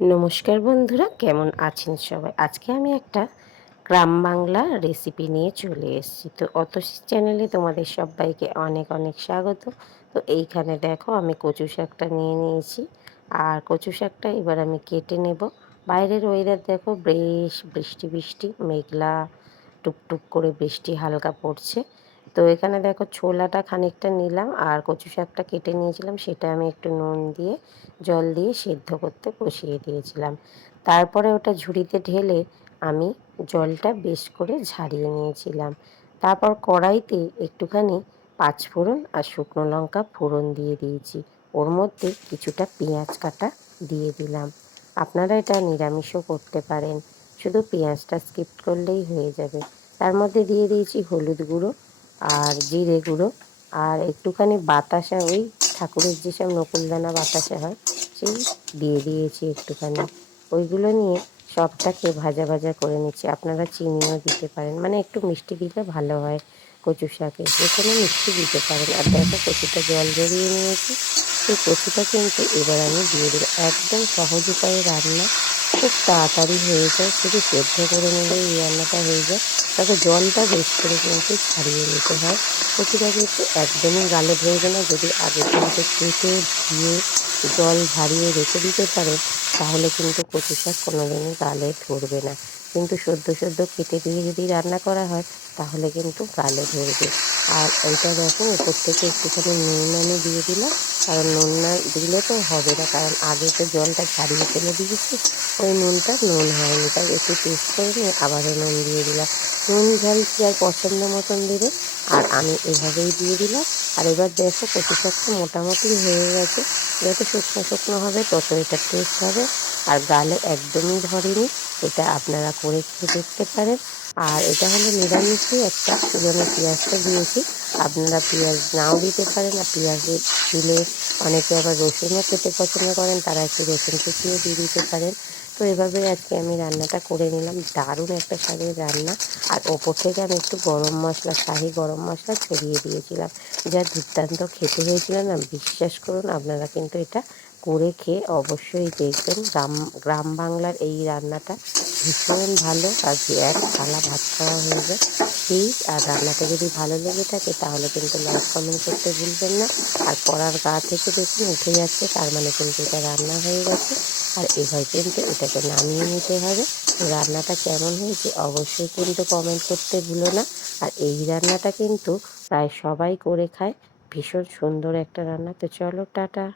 নমস্কার বন্ধুরা, কেমন আছেন সবাই? আজকে আমি একটা গ্রাম বাংলা রেসিপি নিয়ে চলে এসেছি। তো অতসী চ্যানেলে তোমাদের সবাইকে অনেক অনেক স্বাগত। তো এইখানে দেখো, আমি কচু শাকটা নিয়ে নিয়েছি। আর কচু শাকটা এবার আমি কেটে নেব। বাইরের ওয়েদার দেখো, বেশ বৃষ্টি বৃষ্টি, মেঘলা, টুকটুক করে বৃষ্টি হালকা পড়ছে। তো এখানে দেখো ছোলাটা খানিকটা নিলাম আর কচু শাকটা কেটে নিয়েছিলাম, সেটা আমি একটু নুন দিয়ে, জল দিয়ে সেদ্ধ করতে বসিয়ে দিয়েছিলাম। তারপরে ওটা ঝুড়িতে ঢেলে আমি জলটা বেশ করে ঝারিয়ে নিয়েছিলাম। তারপর কড়াইতে একটুখানি পাঁচফোড়ন আর শুকনো লঙ্কা ফোড়ন দিয়ে দিয়েছি। ওর মধ্যে কিছুটা পেঁয়াজ কাটা দিয়ে দিলাম। আপনারা এটা নিরামিষও করতে পারেন। শুধু পেঁয়াজটা স্কিপ করলেই হয়ে যাবে। তার মধ্যে দিয়ে দিয়েছি হলুদ গুঁড়ো আর জিরে গুঁড়ো। আর একটুখানি বাতাসা ওই ঠাকুরের যেসব নকুলদানা বাতাসা হয়, সেই দিয়ে দিয়েছি একটুখানি। ওইগুলো নিয়ে সবটাকে ভাজা ভাজা করে নিচ্ছি। আপনারা চিনিও দিতে পারেন। মানে একটু মিষ্টি দিলে ভালো হয় কচু শাকে। যে কোনো মিষ্টি দিতে পারেন। আর দেখো কচুটা জল জড়িয়ে নিয়েছি। সেই কচুটা কিন্তু এবার আমি দিয়ে দিলাম একদম সহজ উপায়ে রান্না। খুব তাড়াতাড়ি হয়ে যায়, শুধু সেদ্ধ করে নিলে এই রান্নাটা হয়ে যায়। তাতে জলটা বেশ করে কিন্তু ছাড়িয়ে নিতে হয়। কচুটা কিন্তু একদমই গালে ধরবে না, যদি আগে কিন্তু কেটে ধুয়ে জল ভারিয়ে রেখে দিতে পারে, তাহলে কিন্তু কচু শাক কোনোদিনই গালে ধরবে না। কিন্তু সদ্য সদ্য কেটে দিয়ে যদি রান্না করা হয়, তাহলে কিন্তু গালে ধরবে। আর এইটা দেখো, উপর থেকে একটুখানি নুন আমি দিয়ে দিলাম। কারণ নুন না দিলে তো হবে না, কারণ আগে তো জলটা ছাড়িয়ে ফেলে দিয়েছি, ওই নুনটা নুন হয়নি। তাই একটু টেস্ট করে নিয়ে আবারও নুন দিয়ে দিলাম। নুন ঝাল যার পছন্দ মতন দেবে। আর আমি এভাবেই দিয়ে দিলাম। আর এবার দেখো, কচু শাকটা মোটামুটি হয়ে গেছে। যত শুকনো শুকনো হবে, তত এটা টেস্ট হবে। আর গালে একদমই ধরেনি। এটা আপনারা করে খেয়ে দেখতে পারেন। আর এটা হলো নিরামিষই একটা আমি পেঁয়াজটা দিয়েছি। আপনারা পেঁয়াজ নাও দিতে পারেন, আর পেঁয়াজ দিলে অনেকে আবার রসুনও খেতে পছন্দ করেন, তারা একটু রসুন কুচিও দিয়ে দিতে পারেন। তো এভাবে আজকে আমি রান্নাটা করে নিলাম। দারুণ একটা স্বাদের রান্না। আর ওপর থেকে আমি একটু গরম মশলা, শাহি গরম মশলা ছড়িয়ে দিয়েছিলাম। যা দুর্দান্ত খেতে হয়েছিল না, বিশ্বাস করুন, আপনারা কিন্তু এটা করে খেয়ে অবশ্যই দেখবেন। গ্রাম গ্রাম বাংলার এই রান্নাটা ভীষণ ভালো। আর যে এক থালা ভাত খাওয়া হয়ে যায়। প্লিজ আর রান্নাটা যদি ভালো লেগে থাকে তাহলে কিন্তু লাইক কমেন্ট করতে ভুলবেন না। আর পড়ার গা থেকে দেখুন, উঠে যাচ্ছে, তার মানে কিন্তু এটা রান্না হয়ে গেছে। আর এবার কিন্তু এটাকে নামিয়ে নিতে হবে। রান্নাটা কেমন হয়েছে অবশ্যই কিন্তু কমেন্ট করতে ভুলো না। আর এই রান্নাটা কিন্তু প্রায় সবাই করে খায়। ভীষণ সুন্দর একটা রান্না। তো চলো, টাটা।